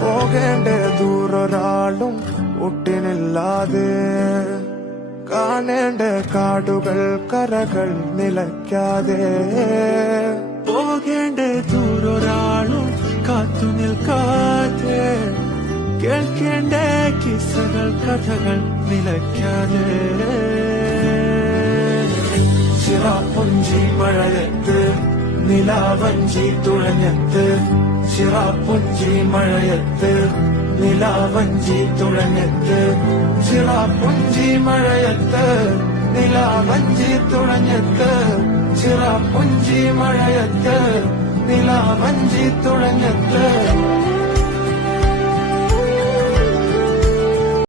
പോകേണ്ട ദൂരൊരാളും ഒട്ടിനില്ലാതെ, കാണേണ്ട കാടുകൾ കരകൾ നിലയ്ക്കാതെ, പോകേണ്ട ദൂരൊരാളും കാത്തു നിൽക്കാതെ, കേൾക്കേണ്ട കിസ്സകൾ കഥകൾ നിലയ്ക്കാതെ, ചിറാപ്പുഞ്ചി മഴയത്ത് നിലാവഞ്ചി തുഴഞ്ഞത്ത്, ചിറാപ്പുഞ്ചി മഴയത്ത് നിലാവഞ്ചി തുഴഞ്ഞത്ത്, ചിറാപ്പുഞ്ചി മഴയത്ത് നിലാവഞ്ചി തുഴഞ്ഞത്ത്, ചിറാപ്പുഞ്ചി മഴയത്ത് നിലാവഞ്ചി തുഴഞ്ഞത്ത്.